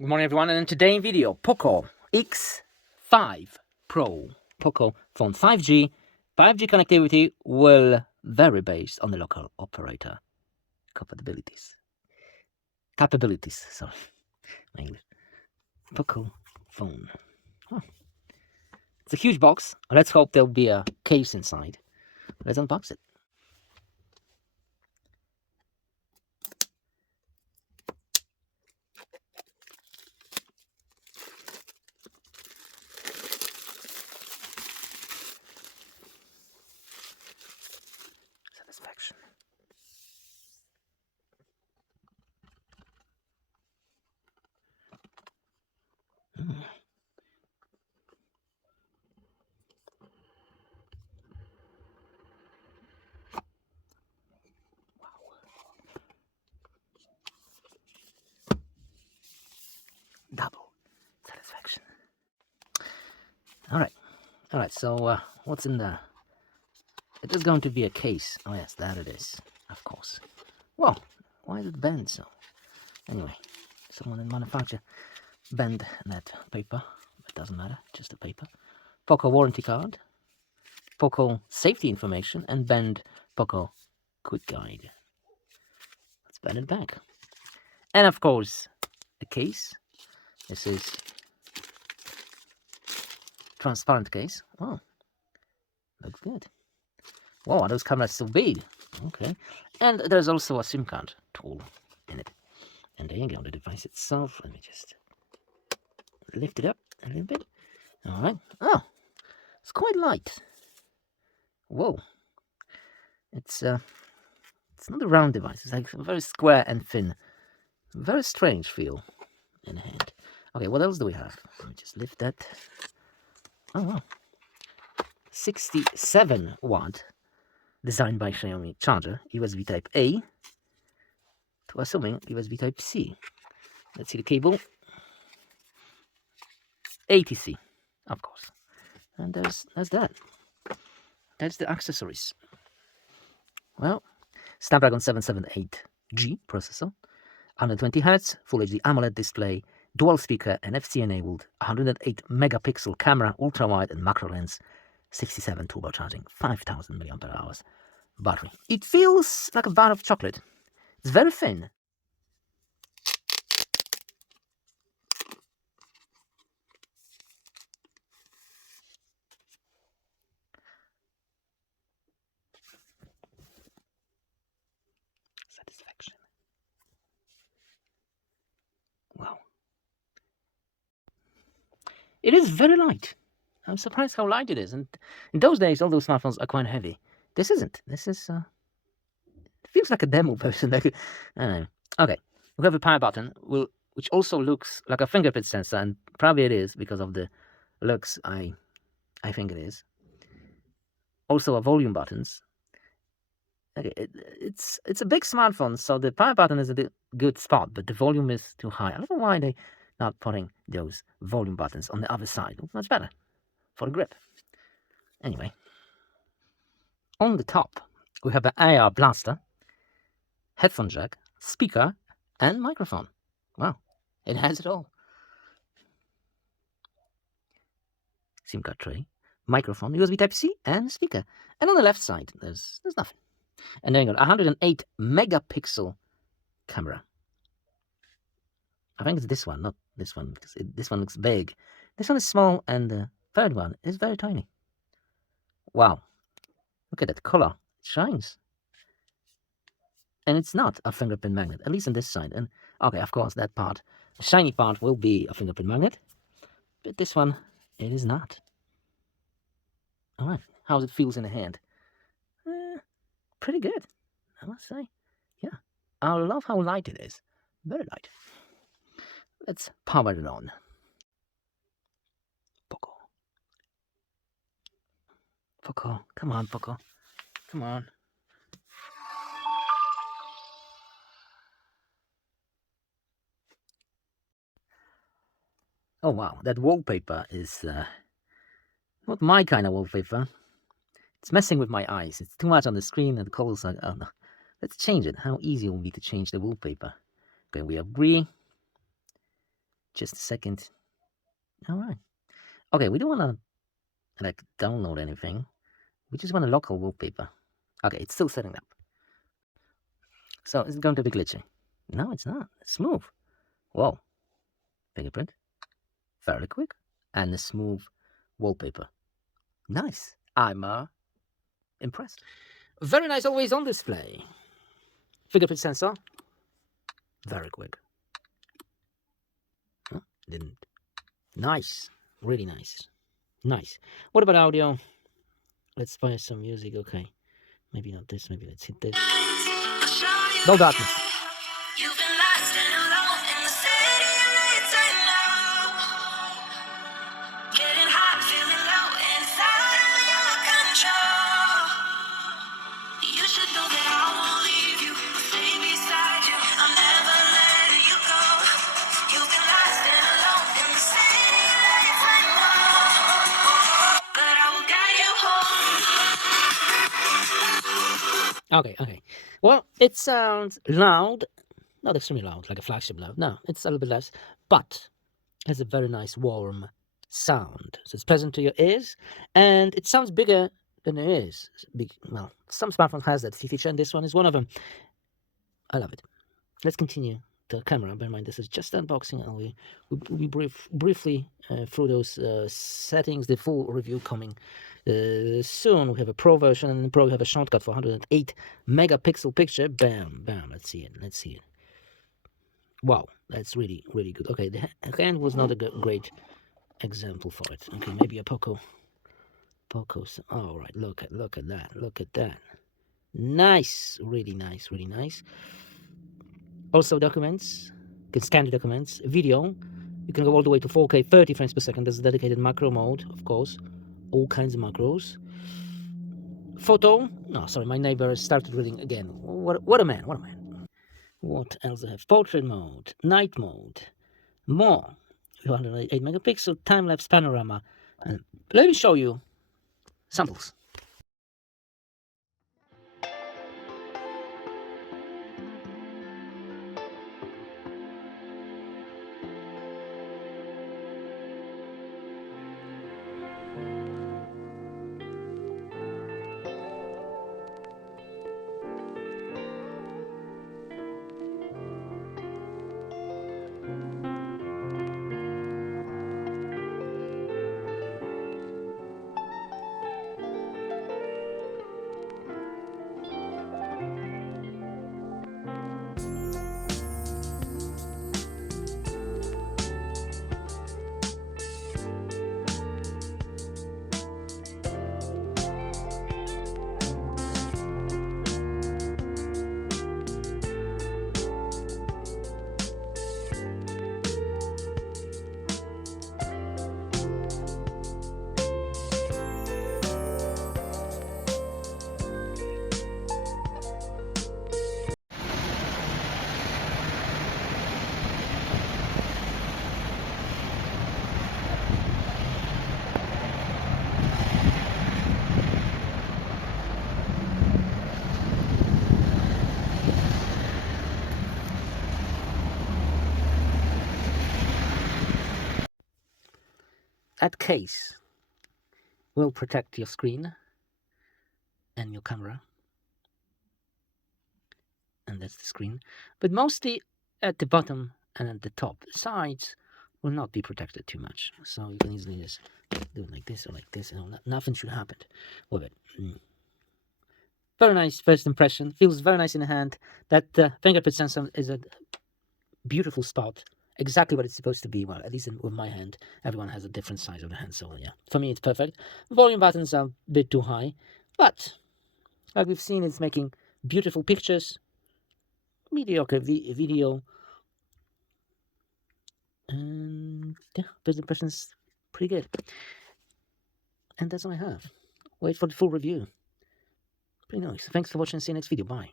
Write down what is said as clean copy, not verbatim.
Good morning everyone, and in today's video, Poco X5 Pro. Poco phone 5G connectivity will vary based on the local operator capabilities, sorry, my English. Poco phone. Huh. It's a huge box. Let's hope there'll be a case inside. Let's unbox it. Satisfaction. Double satisfaction. All right. So what's in there? It is going to be a case. Oh yes, that it is, of course. Well, why is it bent so? Anyway, someone in manufacture bend that paper. It doesn't matter, just a paper. Poco warranty card, Poco safety information, and bend Poco quick guide. Let's bend it back. And of course, the case. This is transparent case. Oh, looks good. Wow, are those cameras so big? Okay. And there's also a SIM card tool in it. And there you go, the device itself. Let me just lift it up a little bit. All right. Oh, it's quite light. Whoa. It's not a round device. It's like very square and thin. Very strange feel in the hand. Okay, what else do we have? Let me just lift that. Oh, wow. 67 watt, designed by Xiaomi charger, USB type A, to assuming USB type C. Let's see the cable. ATC, of course. And that's that. That's the accessories. Well, Snapdragon 778G processor, 120 Hz, Full HD AMOLED display, dual speaker, NFC enabled, 108 megapixel camera, ultra wide and macro lens, 67 turbo charging, 5000 mAh battery. It feels like a bar of chocolate. It's very thin. Satisfaction. Wow. It is very light. I'm surprised how light it is. And in those days, all those smartphones are quite heavy. This isn't. This is, it feels like a demo version. Like, I don't know. Okay, we have a power button, which also looks like a fingerprint sensor, and probably it is because of the looks. I think it is. Also, a volume buttons. Okay, it's a big smartphone, so the power button is a good spot, but the volume is too high. I don't know why they not putting those volume buttons on the other side. Much better for the grip. Anyway, on the top we have an AR blaster, headphone jack, speaker, and microphone. Wow, it has it all. SIM card tray, microphone, USB Type-C, and speaker. And on the left side, there's nothing. And then you got 108 megapixel camera. I think it's this one, not this one, because this one looks big. This one is small, and the third one is very tiny. Wow, look at that color. It shines. And it's not a fingerprint magnet, at least on this side. And okay, of course, that part, the shiny part, will be a fingerprint magnet. But this one, it is not. All right, how it feels in the hand? Pretty good, I must say. Yeah, I love how light it is. Very light. Let's power it on. Poco. Poco, come on, Poco. Come on. Oh wow, that wallpaper is not my kind of wallpaper. It's messing with my eyes. It's too much on the screen and the colors are... Oh no. Let's change it. How easy it will be to change the wallpaper. Okay, we agree. Just a second. All right. Okay, we don't want to like download anything. We just want a local wallpaper. Okay, it's still setting up. So it's going to be glitchy. No, it's not. It's smooth. Whoa. Fingerprint. Fairly quick. And a smooth wallpaper. Nice. I'm impressed. Very nice, always on display. Fingerprint sensor. Very quick. Huh? Didn't. Nice. Really nice. Nice. What about audio? Let's play some music. Okay. Maybe not this. Maybe let's hit this. No darkness. You've been lost and alone in the city late at night. Getting hot, feeling low, and it's out of your control. You should know that I won't leave you, stay beside you. I'm never letting you go. You've been lost and alone in the city late at night. But I will guide you home. Okay. Well, it sounds loud. Not extremely loud, like a flagship loud. No, it's a little bit less, but it has a very nice, warm sound. So it's pleasant to your ears, and it sounds bigger than it is. Well, some smartphones has that feature, and this one is one of them. I love it. Let's continue the camera. Bear in mind, this is just unboxing, and we briefly through those settings. The full review coming soon. We have a Pro version, and in Pro we have a shortcut for 108 megapixel picture. Bam. Let's see it. Wow, that's really, really good. Okay, the hand was not a great example for it. Okay, maybe a Poco. All right, look at that. Nice, really nice. Also documents, you can scan the documents. Video, you can go all the way to 4K 30 frames per second. There's a dedicated macro mode, of course. All kinds of macros. Photo, no, sorry, my neighbor started reading again. What a man. What else do I have? Portrait mode, night mode, more. 208 megapixel, time-lapse panorama. And let me show you samples. That case will protect your screen and your camera. And that's the screen. But mostly at the bottom and at the top. The sides will not be protected too much. So you can easily just do it like this or like this. And nothing should happen with it. Very nice first impression. Feels very nice in the hand. That fingerprint sensor is a beautiful spot. Exactly what it's supposed to be. Well, at least with my hand, everyone has a different size of the hand, so yeah, for me it's perfect. Volume buttons are a bit too high, but like we've seen, it's making beautiful pictures, mediocre video, and yeah, first impression's pretty good. And that's all I have. Wait for the full review. Pretty nice. Thanks for watching. See you next video. Bye.